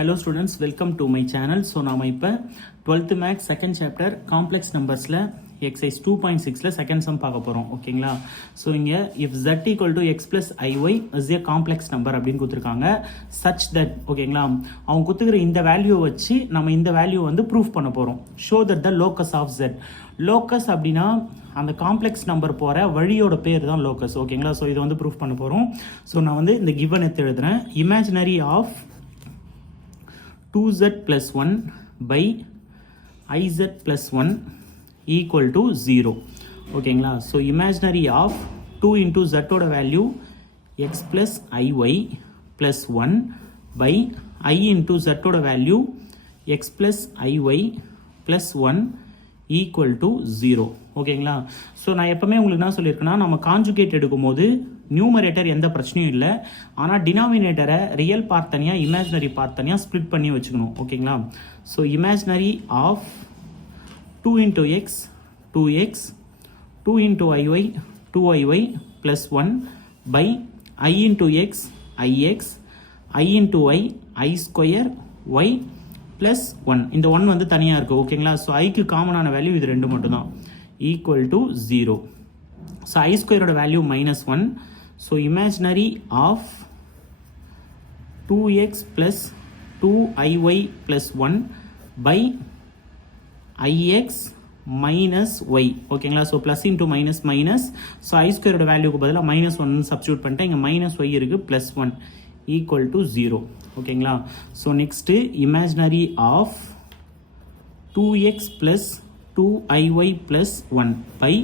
Hello students, welcome to my channel. So நாம இப்ப 12th maths second chapter complex numbersல exercise 2.6ல second sum பார்க்க போறோம். ஓகேங்களா? So இங்க if z equal to x plus iy is a complex number அப்படின்னு கொடுத்திருக்காங்க. such that ஓகேங்களா? அவங்க கொடுத்துக்கிற இந்த வேல்யூ வச்சு நம்ம இந்த வேல்யூ வந்து ப்ரூஃப் பண்ண போறோம். show that the locus of z. locus அப்படினா அந்த காம்ப்ளெக்ஸ் நம்பர் போற வழியோட பேர் தான் locus. ஓகேங்களா? ஸோ இதை வந்து ப்ரூஃப் பண்ண போறோம். ஸோ நான் வந்து இந்த given எடுத்து எழுதுறேன். imaginary of 2z plus 1 by iz plus 1 equal to 0. ஓகேங்களா? So imaginary of 2 into z ஓட value x plus iy plus 1 by I into z ஓட value x plus iy plus 1 equal to 0. ஓகேங்களா? So நான் எப்பவுமே உங்களுக்கு என்ன சொல்லியிருக்கேன்னா நம்ம conjugate எடுக்கும் போது நியூமரேட்டர் எந்த பிரச்சனையும் இல்லை, ஆனால் டினாமினேட்டரை ரியல் பார்ட் தனியாக இமேஜினரி பார்ட் தனியாக ஸ்ப்ளிட் பண்ணி வச்சுக்கணும். ஓகேங்களா? So imaginary of 2 into x 2x 2 into iy 2iy plus 1 by I into x ix I into y I square y plus 1. இந்த 1 வந்து தனியாக இருக்குது. ஓகேங்களா? ஸோ ஐக்கு காமனான வேல்யூ இது ரெண்டு மட்டும் தான், ஈக்குவல் டு 0. ஸோ ஐ ஸ்கொயரோட value -1. So imaginary of 2x plus 2iy plus 1 by ix minus y. ஓகேங்களா? So plus into minus minus. So I ஸ்கொயரோட வேல்யூக்கு பதிலாக -1 சப்ஸ்டியூட் பண்ணிட்டேன். இங்கே -y இருக்குது, +1 ஈக்குவல் டு 0. ஓகேங்களா? So next imaginary of 2x plus 2iy plus 1 by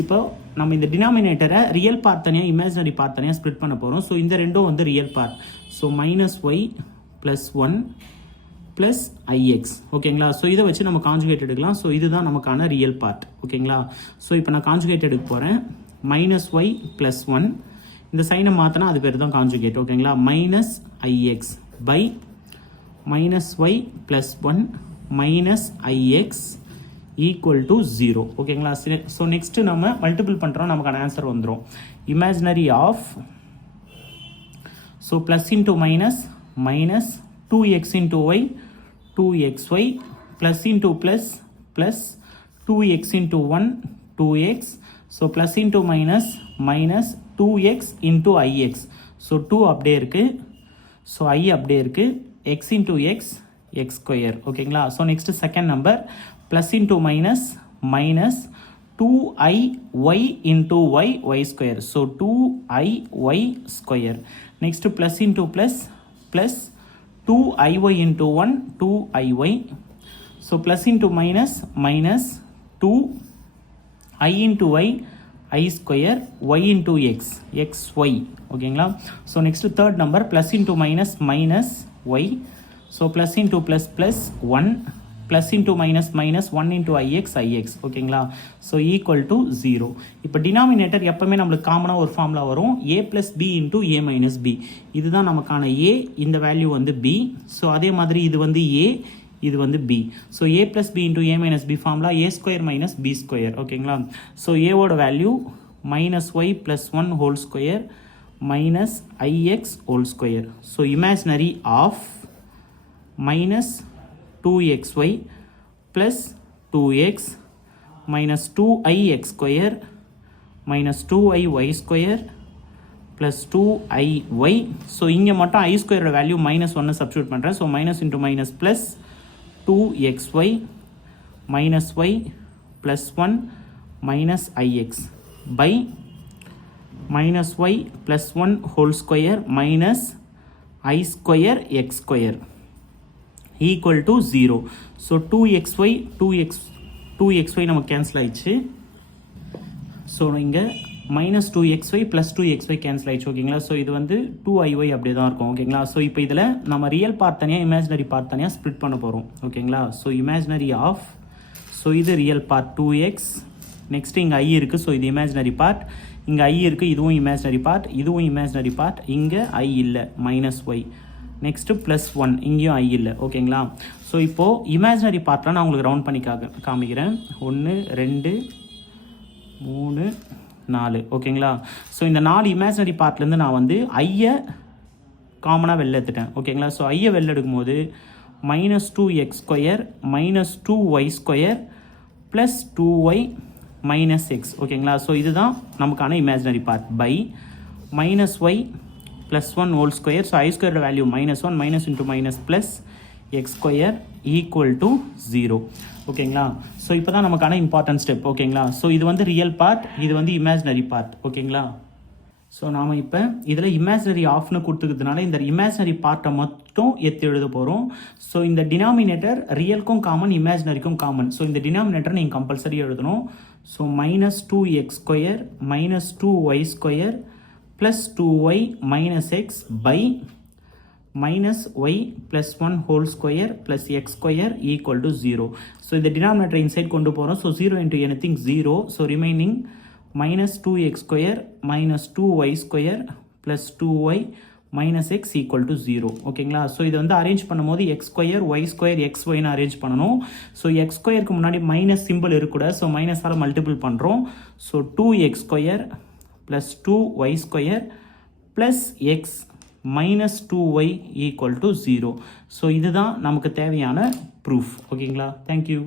இப்போ நம்ம இந்த டினாமினேட்டரை ரியல் பார்ட் தனியாக இமேஜினரி பார்ட் தனியாக ஸ்ப்ளிட் பண்ண போகிறோம். ஸோ இந்த ரெண்டும் வந்து real part. So -y plus 1 plus ix. ஓகேங்களா? ஸோ இதை வச்சு நம்ம கான்ஜுகேட் எடுக்கலாம். ஸோ இதுதான் நமக்கான ரியல் பார்ட். ஓகேங்களா? ஸோ இப்போ நான் கான்ஜுகேட் எடுக்க போகிறேன். -y plus 1 இந்த சைனை மாற்றினா அது பேர் தான் கான்ஜுகேட். ஓகேங்களா? -ix by -y plus 1 minus ix equal to 0. ஓகேங்களா? ஸோ நெக்ஸ்ட்டு நம்ம மல்டிபிள் பண்ணுறோம், நமக்கான ஆன்சர் வந்துடும். Imaginary of so plus into minus minus 2x into y 2xy plus into plus plus 2x into 1 2x. So plus into minus minus 2x into ix. So 2 அப்படியே இருக்குது, so i அப்படியே இருக்குது, x into x x square. ஓகேங்களா? So next second number plus into minus minus 2iy into y y square. So 2iy square. Next plus into plus plus 2iy into 1 2iy. So plus into minus minus 2i into y I square y into x xy. ஓகேங்களா? So next third number plus into minus minus y. So plus into plus plus 1 plus into minus minus 1 into ix. ஓகேங்களா? So equal to 0. இப்போ denominator எப்பவுமே நம்மளுக்கு காமனாக ஒரு formula வரும், a plus b into a minus b. இதுதான் நமக்கான a, இந்த வேல்யூ வந்து b. ஸோ அதே மாதிரி இது வந்து a, இது வந்து b. So a plus b into a minus b formula a square minus b square. ஓகேங்களா? ஸோ ஏவோட value -y plus 1 whole square minus ix whole square. So imaginary of minus 2xy plus 2x minus 2ix square minus 2iy square plus 2iy. So இங்கே மட்டும் i ஸ்கொயரோட value -1 substitute பண்ணுறேன். So minus into minus plus 2xy minus y plus 1 minus ix by minus y plus 1 whole square minus I square x square equal to 0. So 2xy நமக்கு cancel ஆயிடுச்சு. So இங்கே -2xy plus 2xy cancel ஆயிடுச்சு. ஓகேங்களா? So இது வந்து 2iy அப்படியே தான் இருக்கும். ஓகேங்களா? ஸோ இப்போ இதில் நம்ம ரியல் பார்ட் தனியாக இமேஜினரி பார்ட் தனியாக ஸ்ப்ளிட் பண்ண போகிறோம். ஓகேங்களா? ஸோ இமேஜினரி ஆஃப் ஸோ இது ரியல் பார்ட் 2x. நெக்ஸ்ட்டு இங்கே i இருக்குது, ஸோ இது இமேஜினரி பார்ட். இங்கே i இருக்குது, இதுவும் இமேஜினரி பார்ட், இதுவும் இமேஜினரி பார்ட். இங்கே i இல்லை, -y. நெக்ஸ்ட்டு ப்ளஸ் 1, இங்கேயும் i இல்லை. ஓகேங்களா? ஸோ இப்போது இமேஜினரி பார்ட்லாம் நான் உங்களுக்கு ரவுண்ட் பண்ணி காமிக்கிறேன். 1 2 3 4. ஓகேங்களா? ஸோ இந்த 4 இமேஜினரி பார்ட்லேருந்து நான் வந்து ஐயை காமனாக வெளில எடுத்துட்டேன் ஓகேங்களா. ஸோ ஐயை வெளில எடுக்கும்போது -2x² -2y² plus 2y minus x ஓகேங்களா. ஸோ இதுதான் நமக்கான imaginary part by -y plus 1 whole square. So I ஸ்கொயரோட value -1 minus into minus plus x² equal to 0 ஓகேங்களா. ஸோ இப்போ தான் நமக்கான இம்பார்ட்டன்ட் ஸ்டெப் ஓகேங்களா. ஸோ இது வந்து ரியல் பார்ட், இது வந்து இமேஜினரி பார்ட் ஓகேங்களா. ஸோ நாம் இப்போ இதில் இமேஜினரி ஆஃப்னு கொடுத்துக்கிறதுனால இந்த இமேஜினரி பார்ட்டை மட்டும் எடுத்து எழுத போகிறோம். ஸோ இந்த டினாமினேட்டர் ரியலுக்கும் காமன் இமேஜினரிக்கும் காமன். ஸோ இந்த டினாமினேட்டர் நீங்கள் கம்பல்சரி எழுதணும். So -2x² -2y² plus 2y minus x by -y plus 1 whole square plus x² equal to 0. So இந்த டினாமினேட்டர் இன்சைட் கொண்டு போகிறோம். So 0 into anything 0. So remaining -2x² -2y² plus 2y minus x equal to 0 ஓகேங்களா. So இதை வந்து arrange பண்ணும்போது x² y² xyன்னு arrange பண்ணணும். So x²க்கு முன்னாடி minus simple இருக்கக்கூடாது. ஸோ மைனஸால் மல்டிபிள் பண்ணுறோம். So 2x² plus 2y² plus X minus 2y equal to 0. So இதுதான் நமக்கு தேவையான ப்ரூஃப் ஓகேங்களா. தேங்க்யூ.